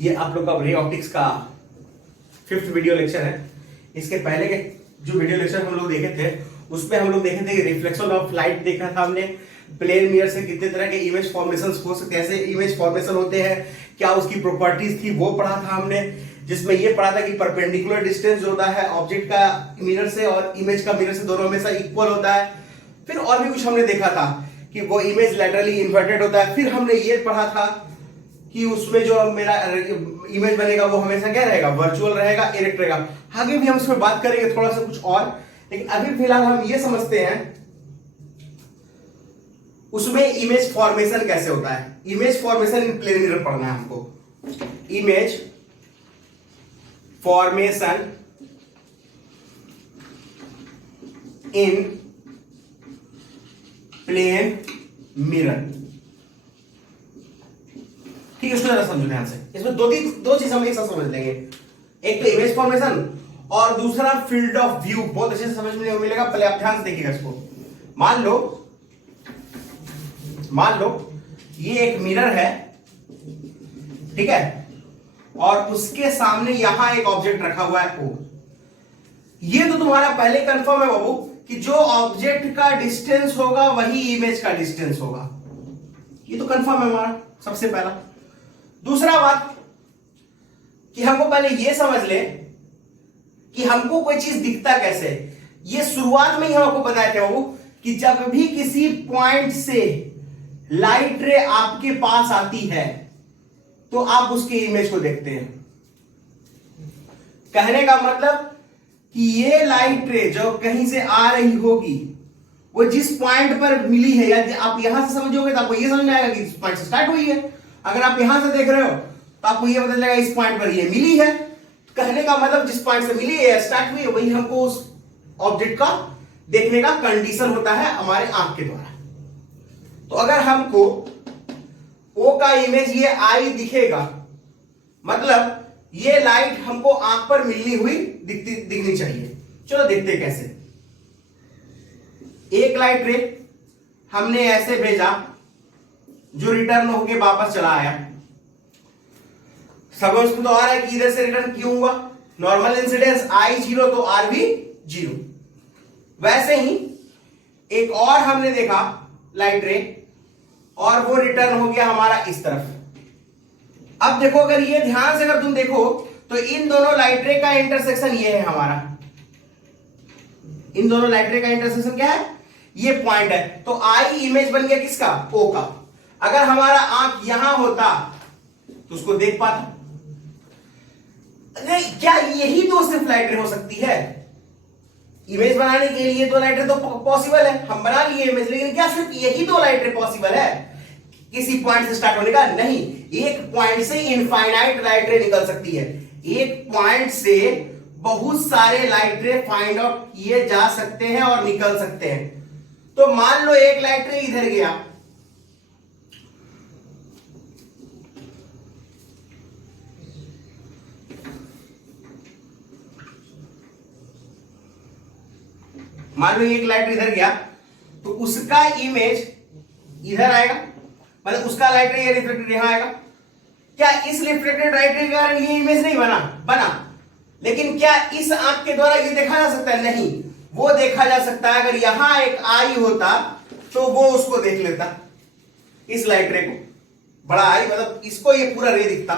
ये आप लोग का रे ऑप्टिक्स का 5th वीडियो लेक्चर है। इसके पहले के जो वीडियो लेक्चर हम लोग देखे थे उसमें हम लोग देखे थे रिफ्लेक्शन ऑफ लाइट देखा था हमने, प्लेन मिरर से कितने तरह के इमेज फॉर्मेशन हो सकते हैं, कैसे इमेज फॉर्मेशन होते हैं, क्या उसकी प्रॉपर्टीज थी वो पढ़ा था हमने, जिसमें ये पढ़ा था कि परपेंडिकुलर डिस्टेंस जो होता है ऑब्जेक्ट का मिरर से और इमेज का मिरर से दोनों हमेशा इक्वल होता है। फिर और भी कुछ हमने देखा था कि वो इमेज लैटरली इन्वर्टेड होता है। फिर हमने ये पढ़ा था कि उसमें जो मेरा इमेज बनेगा वो हमेशा क्या रहेगा, वर्चुअल रहेगा, इरेक्ट रहेगा। आगे भी हम उसमें बात करेंगे थोड़ा सा कुछ और, लेकिन अभी फिलहाल हम ये समझते हैं उसमें इमेज फॉर्मेशन कैसे होता है। Image formation in plane mirror पढ़ना है हमको। Image formation in plane mirror, ठीक है। उसको जरा समझो ध्यान से। इसमें दो चीज हम एक साथ समझ लेंगे, एक तो इमेज फॉर्मेशन और दूसरा फील्ड ऑफ व्यू। बहुत अच्छे से समझ में मिलेगा, पहले आप ध्यान से देखिएगा इसको। मान लो ये एक मिरर है, ठीक है, और उसके सामने यहां एक ऑब्जेक्ट रखा हुआ है O। ये तो तुम्हारा पहले कंफर्म है बाबू कि जो ऑब्जेक्ट का डिस्टेंस होगा वही इमेज का डिस्टेंस होगा। ये तो कंफर्म है हमारा सबसे पहला। दूसरा बात कि हमको पहले ये समझ ले कि हमको कोई चीज दिखता कैसे। ये शुरुआत में ही हम आपको बताए थे बाबू कि जब भी किसी पॉइंट से लाइट रे आपके पास आती है तो आप उसकी इमेज को देखते हैं। कहने का मतलब कि ये लाइट रे जो कहीं से आ रही होगी वो जिस पॉइंट पर मिली है, या आप यहां से समझोगे तो आपको ये समझ में आएगा कि इस पॉइंट से स्टार्ट हुई है। अगर आप यहां से देख रहे हो तो आपको ये पता चलेगा इस पॉइंट पर ये मिली है। कहने का मतलब जिस पॉइंट से मिली है, स्टार्ट हुई है, वही हमको उस ऑब्जेक्ट का देखने का कंडीशन होता है हमारे आंख के द्वारा। तो अगर हमको O का इमेज ये आई दिखेगा, मतलब ये लाइट हमको आंख पर मिलनी हुई दिखनी चाहिए। चलो देखते कैसे। एक लाइट रे हमने ऐसे भेजा जो रिटर्न होके वापस चला आया। समझ में तो आ रहा है कि इधर से रिटर्न क्यों हुआ। नॉर्मल इंसिडेंस I 0 तो R भी 0। वैसे ही एक और हमने देखा लाइट रे और वो रिटर्न हो गया हमारा इस तरफ। अब देखो, अगर ये ध्यान से अगर तुम देखो तो इन दोनों लाइट रे का इंटरसेक्शन ये है हमारा। इन दोनों लाइट रे का इंटरसेक्शन क्या है, ये पॉइंट है। तो आई इमेज बन गया किसका, O का। अगर हमारा आंख यहां होता तो उसको देख पाता। क्या यही दो सिर्फ लाइट रे हो सकती है? इमेज बनाने के लिए दो लाइट रे तो पॉसिबल है, हम बना लिए इमेज, लेकिन क्या सिर्फ यही दो लाइट रे पॉसिबल है किसी पॉइंट से स्टार्ट होने का? नहीं, एक पॉइंट से इनफाइनाइट लाइट रे निकल सकती है। एक पॉइंट से बहुत सारे लाइट रे फाइंड आउट किए जा सकते हैं और निकल सकते हैं। तो मान लो एक लाइट रे इधर गया, मान लो एक लाइट रे इधर गया तो उसका इमेज इधर आएगा, मतलब उसका लाइट रे ये रिफ्लेक्टेड यहां आएगा। क्या इस रिफ्लेक्टेड लाइट रे के कारण ये इमेज नहीं बना, लेकिन क्या इस आंख के द्वारा ये देखा जा सकता है? नहीं, वो देखा जा सकता है। अगर यहां एक आई होता तो वो उसको देख लेता, इस लाइट रे को, बड़ा आई, मतलब इसको ये पूरा रे दिखता।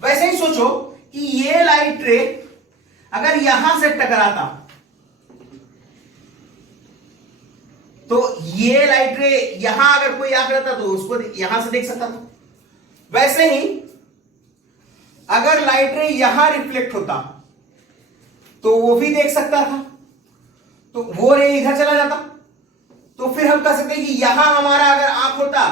वैसे ही सोचो कि ये लाइट रे अगर यहां से टकराता तो ये लाइट रे यहां अगर कोई आकर रहता तो उसको यहां से देख सकता था। वैसे ही अगर लाइट रे यहां रिफ्लेक्ट होता तो वो भी देख सकता था, तो वो रे इधर चला जाता। तो फिर हम कह सकते हैं कि यहां हमारा अगर आंख होता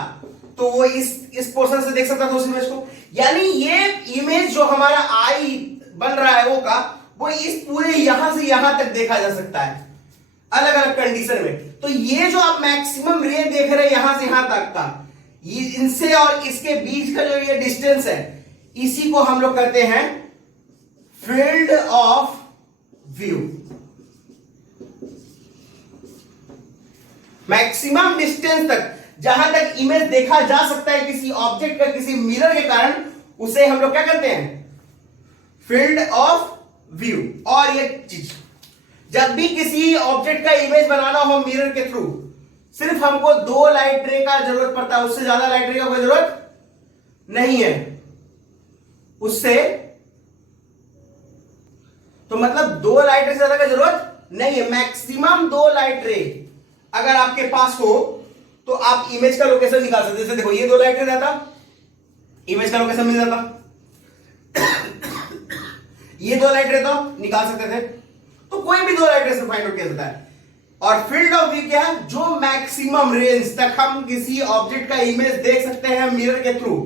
तो वो इस पोर्शन से देख सकता था उस इमेज को। यानी ये इमेज जो हमारा आई बन रहा है वो का, वो इस पूरे यहां से यहां तक देखा जा सकता है अलग अलग कंडीशन में। तो ये जो आप मैक्सिमम रे देख रहे हैं यहां से यहां तक का, ये इनसे और इसके बीच का जो ये डिस्टेंस है, इसी को हम लोग कहते हैं field of view. Maximum distance तक जहां तक इमेज देखा जा सकता है किसी ऑब्जेक्ट का किसी मिरर के कारण, उसे हम लोग क्या कहते हैं, फील्ड ऑफ व्यू। और ये चीज जब भी किसी ऑब्जेक्ट का इमेज बनाना हो मिरर के थ्रू, सिर्फ हमको 2 लाइट रे का जरूरत पड़ता है, उससे ज्यादा लाइट रे का कोई जरूरत नहीं है उससे। तो मतलब 2 लाइट रे से ज्यादा का जरूरत नहीं है, मैक्सिमम 2 लाइट रे अगर आपके पास हो तो आप इमेज का लोकेशन निकाल सकते। जैसे देखो ये 2 लाइट रे रहता, इमेज का लोकेशन मिल जाता। ये 2 लाइट रे तो निकाल सकते थे, तो कोई भी 2 लाइट रे से फाइंड आउट किया जाता है। और फील्ड ऑफ व्यू क्या है, जो मैक्सिमम रेंज तक हम किसी ऑब्जेक्ट का इमेज देख सकते हैं मिरर के थ्रू।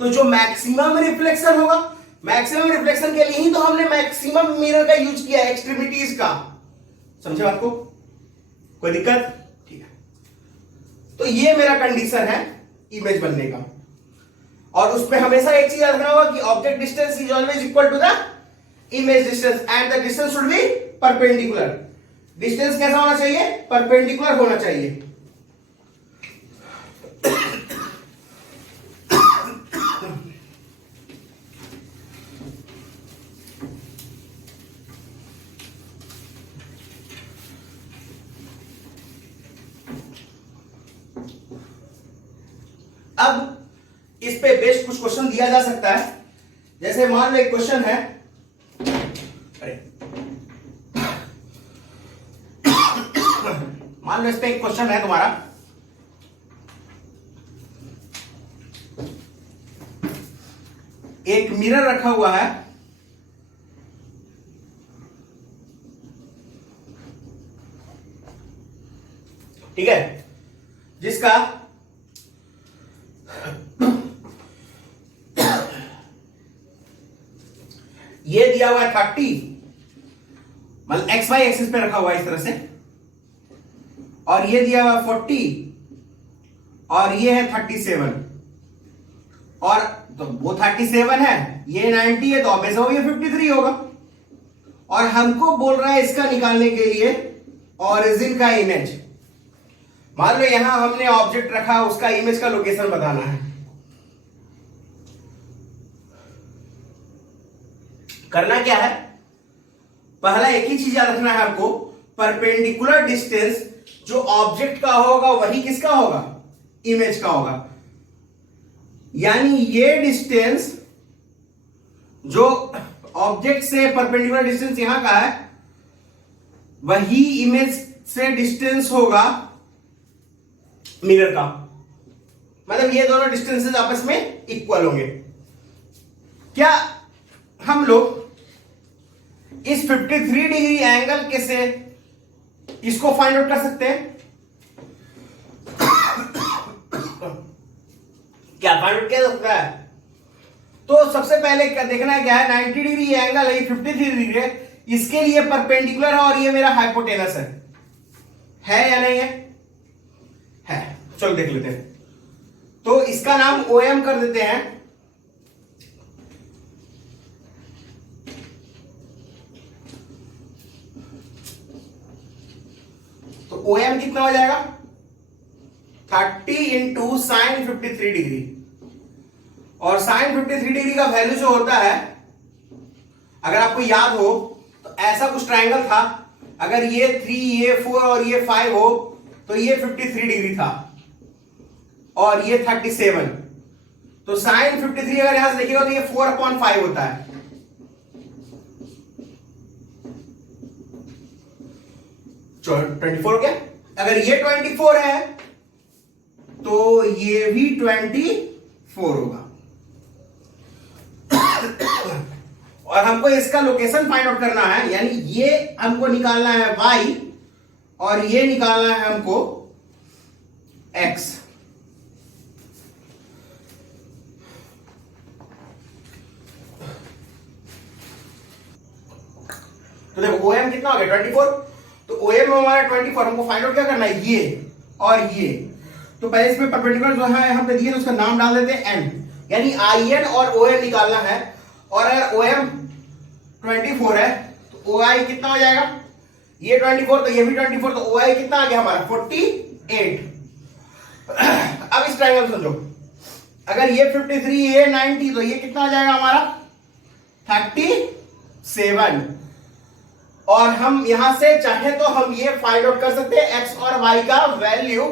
तो जो मैक्सिमम रिफ्लेक्शन होगा, मैक्सिमम रिफ्लेक्शन के लिए ही तो हमने मैक्सिमम मिरर का यूज किया, एक्सट्रीमिटीज का। समझे बात को, कोई दिक्कत? ठीक है, तो ये मेरा कंडीशन है इमेज बनने का। और उसमें हमेशा एक चीज याद रखना होगा कि object distance is always equal to the image distance and the distance should be perpendicular. Distance कैसा होना चाहिए, परपेंडिकुलर होना चाहिए। अब इस पे बेस्ड कुछ क्वेश्चन दिया जा सकता है। जैसे मान लो एक क्वेश्चन है, मान लो इस पे एक क्वेश्चन है तुम्हारा, एक मिरर रखा हुआ है, ठीक है, जिसका ये दिया हुआ है 30, मतलब एक्स वाई एक्सिस पे रखा हुआ है इस तरह से, और ये दिया हुआ है 40 और ये है 37, और तो वो 37 है, ये 90 है, तो ऑब्वियस हो ये 53 होगा। और हमको बोल रहा है इसका निकालने के लिए ऑरिजिन का इमेज। मान लो यहां हमने ऑब्जेक्ट रखा, उसका इमेज का लोकेशन बताना है। करना क्या है, पहला एक ही चीज याद रखना है आपको, परपेंडिकुलर डिस्टेंस जो ऑब्जेक्ट का होगा वही किसका होगा, इमेज का होगा। यानी ये डिस्टेंस जो ऑब्जेक्ट से परपेंडिकुलर डिस्टेंस यहां का है, वही इमेज से डिस्टेंस होगा मिरर का। मतलब ये दोनों डिस्टेंसेस आपस में इक्वल होंगे। क्या हम लोग इस 53 डिग्री एंगल के से इसको फाइंड आउट कर सकते हैं? क्या फाइंड आउट किया जा सकता है? तो सबसे पहले क्या देखना है, क्या है, 90 डिग्री एंगल है, ये 53 डिग्री है, इसके लिए परपेंडिकुलर है और ये मेरा हाइपोटेनस है या नहीं है? है। चलो देख लेते हैं। तो इसका नाम OM कर देते हैं। तो OM कितना हो जाएगा, 30 इंटू साइन 53 डिग्री। और साइन 53 डिग्री का वैल्यू जो होता है, अगर आपको याद हो तो ऐसा कुछ ट्रायंगल था, अगर ये 3, ये 4 और ये 5 हो तो ये 53 डिग्री था और ये 37। तो साइन 53 अगर यहां से देखिएगा तो ये 4/5 होता है। तो 24 हो गया। अगर ये 24 है तो ये भी 24 होगा। और हमको इसका लोकेशन फाइंड आउट करना है, यानी ये हमको निकालना है y और ये निकालना है हमको x। तो देखो OM कितना हो गया, 24। तो OM हमारा 24, हमको फाइंड आउट क्या करना है, ये और ये। तो पहले इसमें परपेंडिकुलर जो है यहाँ पे दिए, तो उसका नाम डाल देते हैं n, यानी IN और OM निकालना है। और अगर OM 24 है तो OI कितना हो जाएगा, ये 24 तो ये भी 24, तो OI कितना आ गया हमारा 48। अब इस ट्रायंगल समझो, अगर ये 53, ये 90, तो ये कितना हो जाएगा हमारा 37। और हम यहां से चाहे तो हम ये फाइंड आउट कर सकते हैं एक्स और वाई का वैल्यू।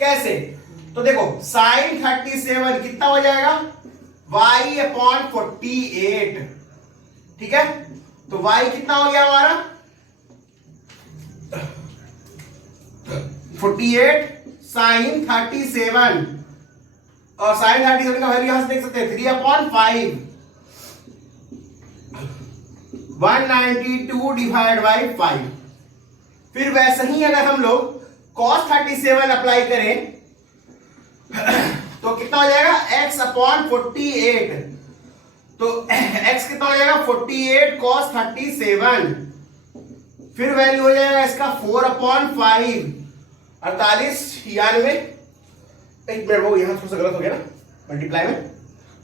कैसे? तो देखो साइन 37 कितना हो जाएगा y अपॉन 48। ठीक है, तो y कितना हो गया हमारा 48 साइन 37, और साइन 37 का वैल्यू यहां से देख सकते हैं 3 अपॉन 5, 192 डिवाइड बाई 5। फिर वैसे ही अगर हम लोग cos 37 अप्लाई करें तो कितना हो जाएगा x अपॉन 48, तो x कितना हो जाएगा 48 cos 37। फिर वैल्यू हो जाएगा इसका 4 अपॉन 5, 48 96। एक मिनट, वो यहां थोड़ा सा गलत हो गया ना मल्टीप्लाई में,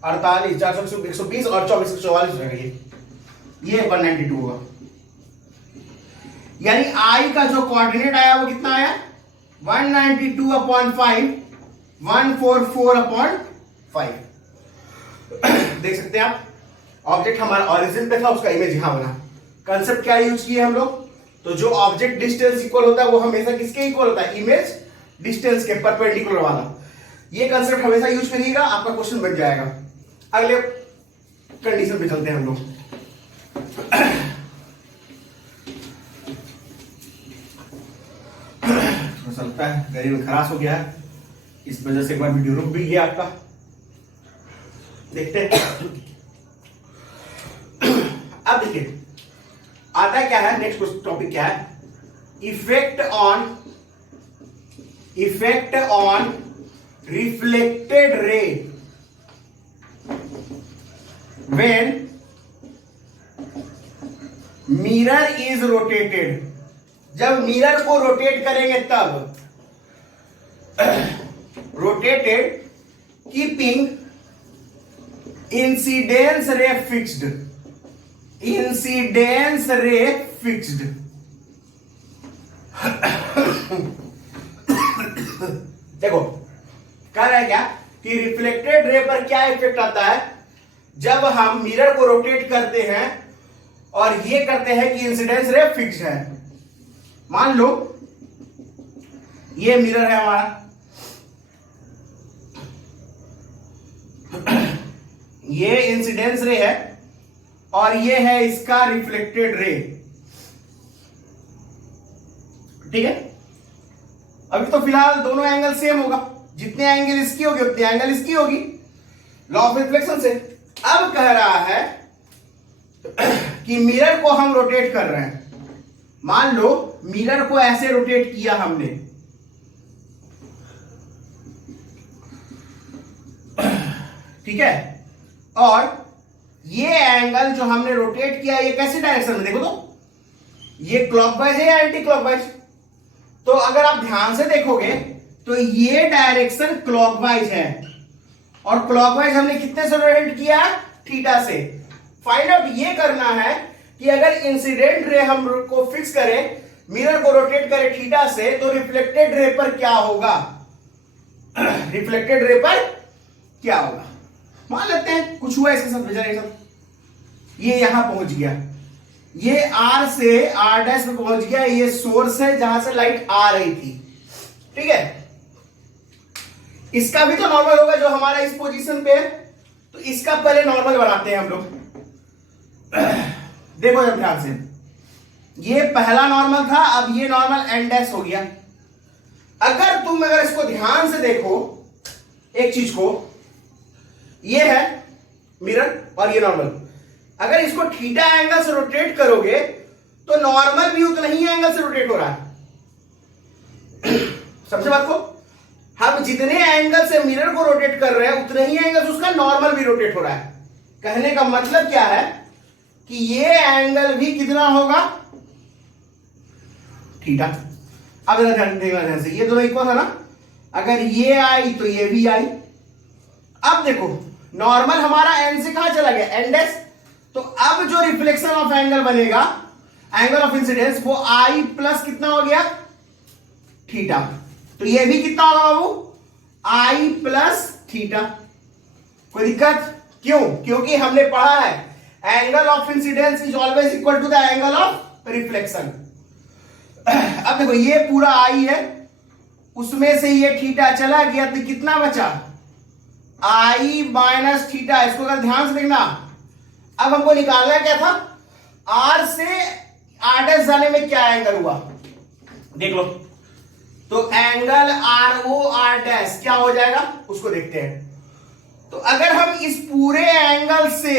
48 400 120 और 24 144 हो जाएगा, ये 192 होगा। यानी i का जो कोऑर्डिनेट आया वो कितना आया 192 अपॉन 5, 144 अपॉन 5। देख सकते हैं आप, ऑब्जेक्ट हमारा ओरिजिन पे था, उसका इमेज यहां बना। कंसेप्ट क्या यूज किए हम लोग? तो जो ऑब्जेक्ट डिस्टेंस इक्वल होता है वो हमेशा किसके इक्वल होता है? इमेज डिस्टेंस के, परपेंडिकुलर वाला। ये कंसेप्ट हमेशा यूज करिएगा, आपका क्वेश्चन बन जाएगा। अगले कंडीशन पे चलते हैं हम लोग। थोड़ा लगता है गले में खराश हो गया है, इस वजह से एक बार वीडियो रुक भी गया आपका। देखते हैं अब देखिए आता क्या है, नेक्स्ट टॉपिक क्या है? Effect on reflected ray when mirror is rotated. जब मिरर को रोटेट करेंगे तब, रोटेटेड कीपिंग इंसिडेंस रे फिक्स्ड, इंसिडेंस रे फिक्स्ड। देखो कह रहा है क्या कि रिफ्लेक्टेड रे पर क्या इफेक्ट आता है जब हम मिरर को रोटेट करते हैं और ये करते हैं कि इंसिडेंस रे फिक्स्ड है। मान लो ये मिरर है हमारा, ये इंसिडेंस रे है और ये है इसका रिफ्लेक्टेड रे। ठीक है, अभी तो फिलहाल दोनों एंगल सेम होगा, जितने एंगल इसकी होगी उतने एंगल इसकी होगी, लॉ ऑफ रिफ्लेक्शन से। अब कह रहा है कि मिरर को हम रोटेट कर रहे हैं। मान लो मिरर को ऐसे रोटेट किया हमने, ठीक है, और ये एंगल जो हमने रोटेट किया ये कैसे डायरेक्शन में? देखो तो ये क्लॉकवाइज है या एंटी क्लॉकवाइज? तो अगर आप ध्यान से देखोगे तो ये डायरेक्शन क्लॉकवाइज है, और क्लॉकवाइज हमने कितने से रोटेट किया? थीटा से। फाइंड आउट ये करना है कि अगर इंसिडेंट रे हम को फिक्स करें, मिरर को रोटेट करें थीटा से, तो रिफ्लेक्टेड रे पर क्या होगा? रिफ्लेक्टेड रे पर क्या होगा? मान लेते हैं कुछ हुआ इसके साथ, बेचारे के साथ, ये यहां पहुंच गया, ये आर से आर डैश पे पहुंच गया, ये सोर्स है जहां से लाइट आ रही थी। ठीक है, इसका भी तो नॉर्मल होगा जो हमारा इस पोजीशन पे है, तो इसका पहले नॉर्मल बनाते हैं हम लोग। देखो जब ध्यान से, ये पहला नॉर्मल था, अब ये नॉर्मल एन डैश हो गया। अगर इसको ध्यान से देखो एक चीज को, ये है मिरर और ये नॉर्मल, अगर इसको थीटा एंगल से रोटेट करोगे तो नॉर्मल भी उतना ही एंगल से रोटेट हो रहा है। समझे बात को? हम जितने एंगल से मिरर को रोटेट कर रहे हैं उतने ही एंगल से उसका नॉर्मल भी रोटेट हो रहा है। कहने का मतलब क्या है कि ये एंगल भी कितना होगा? थीटा। अब ध्यान से, ये दोनों इक्वल है ना, अगर ये आई तो ये भी आई। अब देखो नॉर्मल हमारा एन से कहां चला गया? N dash. तो अब जो रिफ्लेक्शन ऑफ एंगल बनेगा, एंगल ऑफ इंसिडेंस, वो आई प्लस कितना हो गया? थीटा। तो ये भी कितना होगा बाबू? आई प्लस थीटा। कोई दिक्कत? क्यों? क्योंकि हमने पढ़ा है angle of incidence is always equal to the angle of reflection. अब देखो ये पूरा आई है, उसमें से ये थीटा चला गया तो कितना बचा? आई माइनस थीटा। इसको अगर ध्यान से देखना, अब हमको निकालना क्या था? आर से आर डैश जाने में क्या एंगल हुआ, देख लो। तो angle R O R dash क्या हो जाएगा उसको देखते हैं। तो अगर हम इस पूरे एंगल से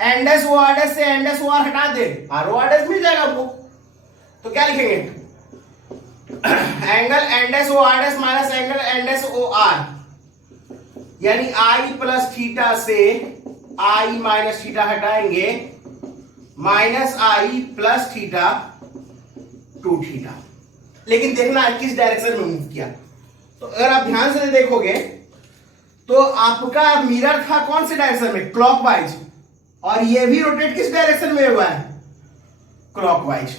N dash O R dash से एन डैश ओ आर हटा दे, आर ओ आर डैश मिल जाएगा हमको। तो क्या लिखेंगे? Angle N dash O R dash minus angle N dash O R, यानी आई प्लस थीटा से आई माइनस थीटा हटाएंगे, minus I plus theta two theta. लेकिन देखना है किस डायरेक्शन में मूव किया। तो अगर आप ध्यान से देखोगे तो आपका मिरर था कौन से डायरेक्शन में? क्लॉकवाइज। और ये भी रोटेट किस डायरेक्शन में हुआ है? क्लॉकवाइज।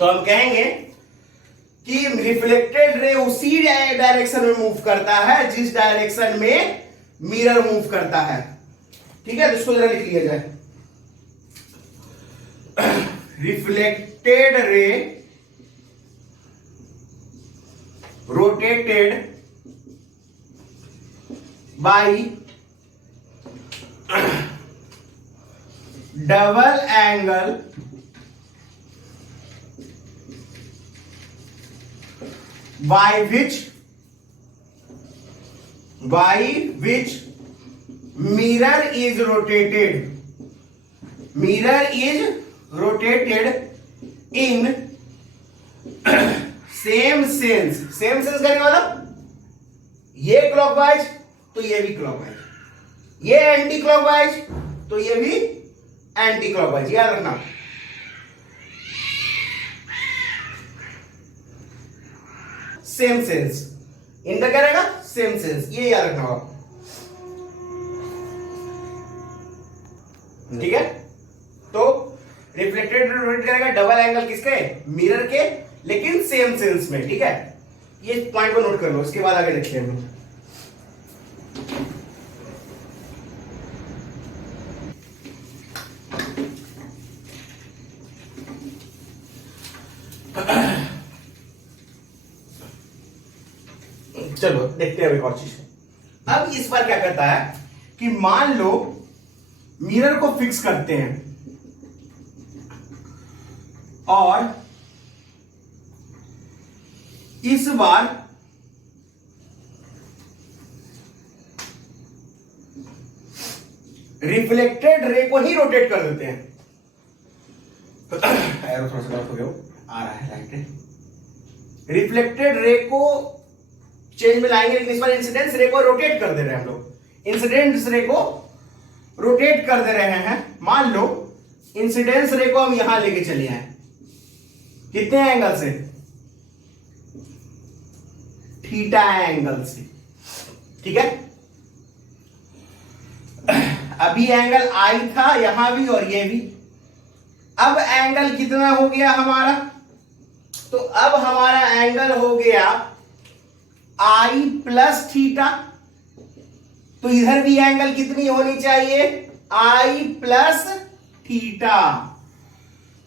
तो हम कहेंगे कि रिफ्लेक्टेड रे उसी डायरेक्शन में मूव करता है जिस डायरेक्शन में मिरर मूव करता है। ठीक है, तो इसको जरा लिख लिया जाए। Reflected ray rotated by double angle by which mirror is rotated in same sense करने वाला, ये क्लॉकवाइज तो ये भी क्लॉकवाइज, ये एंटी क्लॉकवाइज तो ये भी एंटी क्लॉकवाइज। याद रखना। सेम सेंस, इनका क्या रहेगा? सेम सेंस, ये याद रखना होगा। ठीक है, तो रिफ्लेक्टेड रोटेट करेगा डबल एंगल किसके? मिरर के, लेकिन सेम सेंस में। ठीक है, ये पॉइंट को नोट कर लो, इसके बाद आगे देखते हैं। चलो देखते हैं एक और चीज। अब इस बार क्या करता है कि मान लो मिरर को फिक्स करते हैं और इस बार रिफ्लेक्टेड रे को ही रोटेट कर देते हैं। तो एरो थोड़ा सा गलत हो गया, आ रहा है लाइट। रिफ्लेक्टेड रे को चेंज में लाएंगे, लेकिन इस बार इंसिडेंस रे को रोटेट कर दे रहे हैं हम लोग। इंसिडेंस रे को रोटेट कर दे रहे हैं। मान लो इंसिडेंस रे को हम यहां लेके चले आए, कितने एंगल से? थीटा एंगल से। ठीक है, अभी एंगल आई था यहां भी और ये भी। अब एंगल कितना हो गया हमारा? तो अब हमारा एंगल हो गया आई प्लस थीटा। तो इधर भी एंगल कितनी होनी चाहिए? आई प्लस थीटा।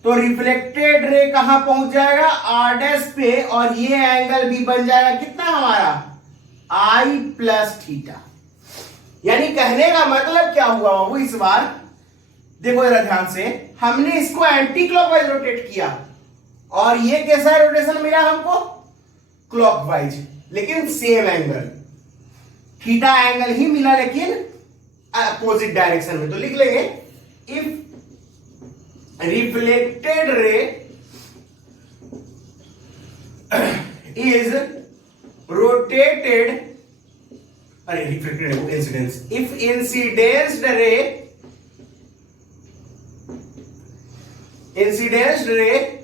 तो रिफ्लेक्टेड रे कहां पहुंच जाएगा? आर डैश पे, और ये एंगल भी बन जाएगा कितना हमारा? आई प्लस थीटा। यानी कहने का मतलब क्या हुआ बाबू? इस बार देखो जरा ध्यान से, हमने इसको एंटी क्लॉकवाइज रोटेट किया और ये कैसा रोटेशन मिला हमको? क्लॉकवाइज, लेकिन सेम एंगल, थीटा एंगल ही मिला लेकिन अपोजिट डायरेक्शन में। तो लिख लेंगे if reflected ray is rotated, अरे reflected incidence, if incidence ray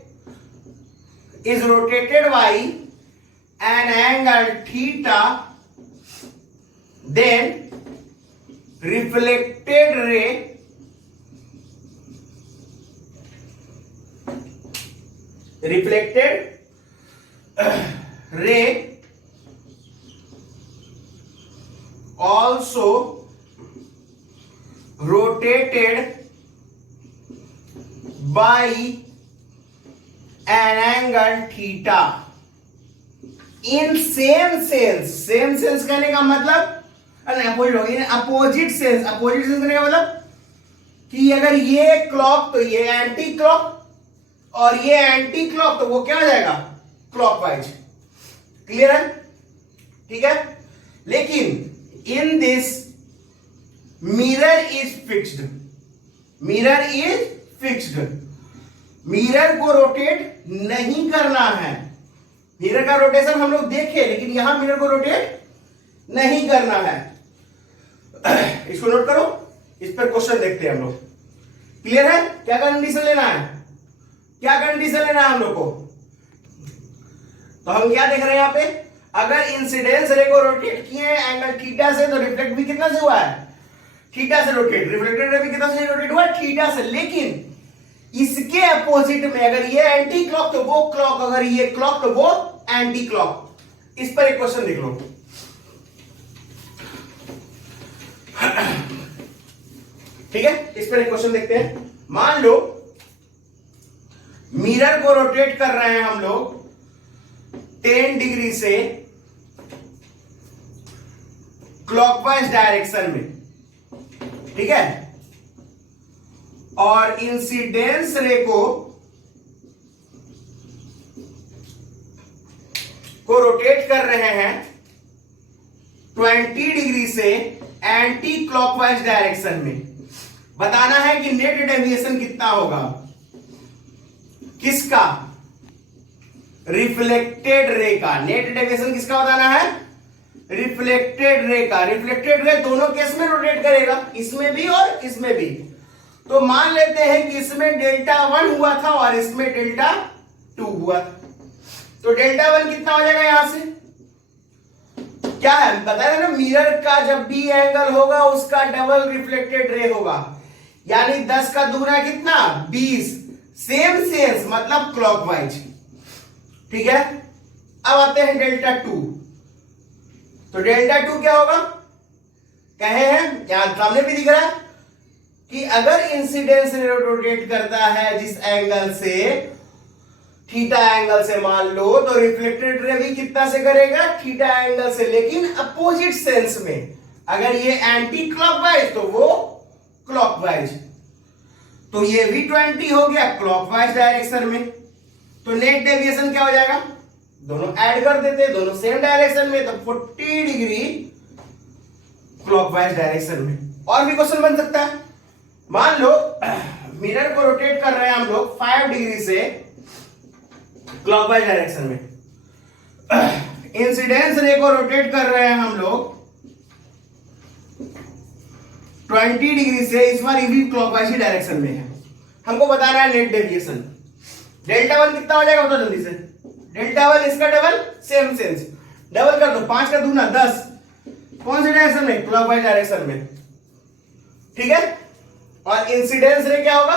is rotated by an angle theta, then reflected ray also rotated by an angle theta in same sense कहने का मतलब अपोजिट सेंस कहने का मतलब कि अगर ये क्लॉक तो ये एंटी क्लॉक और ये एंटी क्लॉक तो वो क्या हो जाएगा क्लॉकवाइज। क्लियर है? ठीक है। लेकिन in this mirror is fixed, mirror को रोटेट नहीं करना है। मिरर का रोटेशन हम लोग देखे, लेकिन यहां मिरर को रोटेट नहीं करना है। इसको नोट करो, इस पर क्वेश्चन देखते हैं हम लोग। क्लियर है? क्या कंडीशन लेना है, हम लोग को? तो हम क्या देख रहे हैं यहां पे, अगर इंसिडेंस रे को रोटेट किए एंगल थीटा से, तो रिफ्लेक्ट भी कितना से हुआ है? थीटा से रोटेट। रिफ्लेक्टेड रे भी कितना से रोटेट हुआ? थीटा से। लेकिन इसके अपोजिट में अगर ये एंटी क्लॉक तो वो क्लॉक, अगर ये क्लॉक तो वो एंटी क्लॉक। इस पर एक क्वेश्चन देख लो। ठीक है, इस पर एक क्वेश्चन देखते हैं। मान लो मिरर को रोटेट कर रहे हैं हम लोग 10 डिग्री से क्लॉकवाइज डायरेक्शन में, ठीक है, और इंसिडेंस रे को रोटेट कर रहे हैं 20 डिग्री से एंटी क्लॉकवाइज डायरेक्शन में। बताना है कि नेट डेविएशन कितना होगा। किसका? रिफ्लेक्टेड रे का। नेट डेविएशन किसका बताना है? रिफ्लेक्टेड रे का। रिफ्लेक्टेड रे दोनों केस में रोटेट करेगा, इसमें भी और इसमें भी। तो मान लेते हैं कि इसमें डेल्टा 1 हुआ था और इसमें डेल्टा 2 हुआ। तो डेल्टा 1 कितना हो जाएगा यहां से? क्या है बताया ना, मिरर का जब भी एंगल होगा उसका डबल रिफ्लेक्टेड रे होगा, यानी 10 का दूना कितना? 20। सेम सेंस मतलब क्लॉकवाइज। ठीक है। अब आते हैं डेल्टा 2। तो डेल्टा 2 क्या होगा? कहे हैं यहां सामने भी दिख रहा है कि अगर इंसिडेंस रोटेट करता है जिस एंगल से, थीटा एंगल से मान लो, तो रिफ्लेक्टेड रे भी कितना से करेगा? थीटा एंगल से, लेकिन अपोजिट सेंस में। अगर ये एंटी क्लॉकवाइज तो वो क्लॉकवाइज। तो ये भी 20 हो गया क्लॉकवाइज डायरेक्शन में। तो नेट डेविएशन क्या हो जाएगा? दोनों ऐड कर देते, दोनों सेम डायरेक्शन में, तो 40 डिग्री क्लॉकवाइज डायरेक्शन में। और भी क्वेश्चन बन सकता है। मान लो मिरर को रोटेट कर रहे हैं हम लोग 5 डिग्री से क्लॉकवाइज डायरेक्शन में, इंसिडेंस रे को रोटेट कर रहे हैं हम लोग 20 डिग्री से, इस बार ये भी क्लॉकवाइज ही डायरेक्शन में है। हमको बताना है नेट डेविएशन। डेल्टा 1 कितना हो जाएगा बताओ जल्दी से। डेल्टा 1 इसका डबल, सेम सेंस, डबल कर दो, 5 का दूना 10। कौन से डायरेक्शन में? क्लॉकवाइज डायरेक्शन में। ठीक है। और इंसिडेंस रे क्या होगा?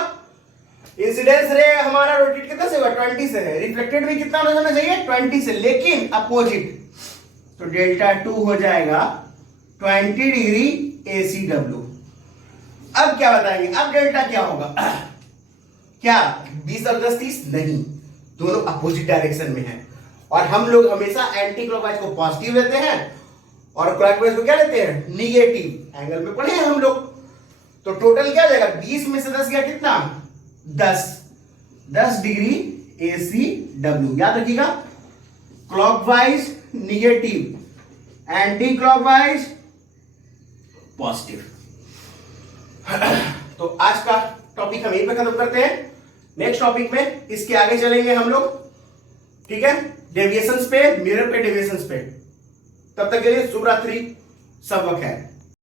इंसिडेंस रे हमारा रोटेट कितना से हुआ? 20 से है। रिफ्लेक्टेड भी कितना होना चाहिए? 20 से, लेकिन अपोजिट। तो डेल्टा 2 हो जाएगा 20 डिग्री ACW। अब क्या बताएंगे? अब डेल्टा क्या होगा? क्या 20 और 10 30? नहीं, दोनों अपोजिट डायरेक्शन में है। और हम लोग हमेशा एंटी क्लॉकवाइज को पॉजिटिव लेते हैं और क्लॉकवाइज को क्या लेते हैं? निगेटिव। एंगल में पढ़े हैं हम लोग। तो टोटल क्या हो जाएगा? 20 में से 10 गया कितना? 10 डिग्री ACW। याद रखिएगा, clockwise negative, anti clockwise positive. तो आज का टॉपिक हम यहीं पे खत्म करते हैं। नेक्स्ट टॉपिक में इसके आगे चलेंगे हम लोग। ठीक है, डेविएशंस पे, मिरर पे डेविएशंस पे। तब तक के लिए शुभ रात्रि, सब वक्त है।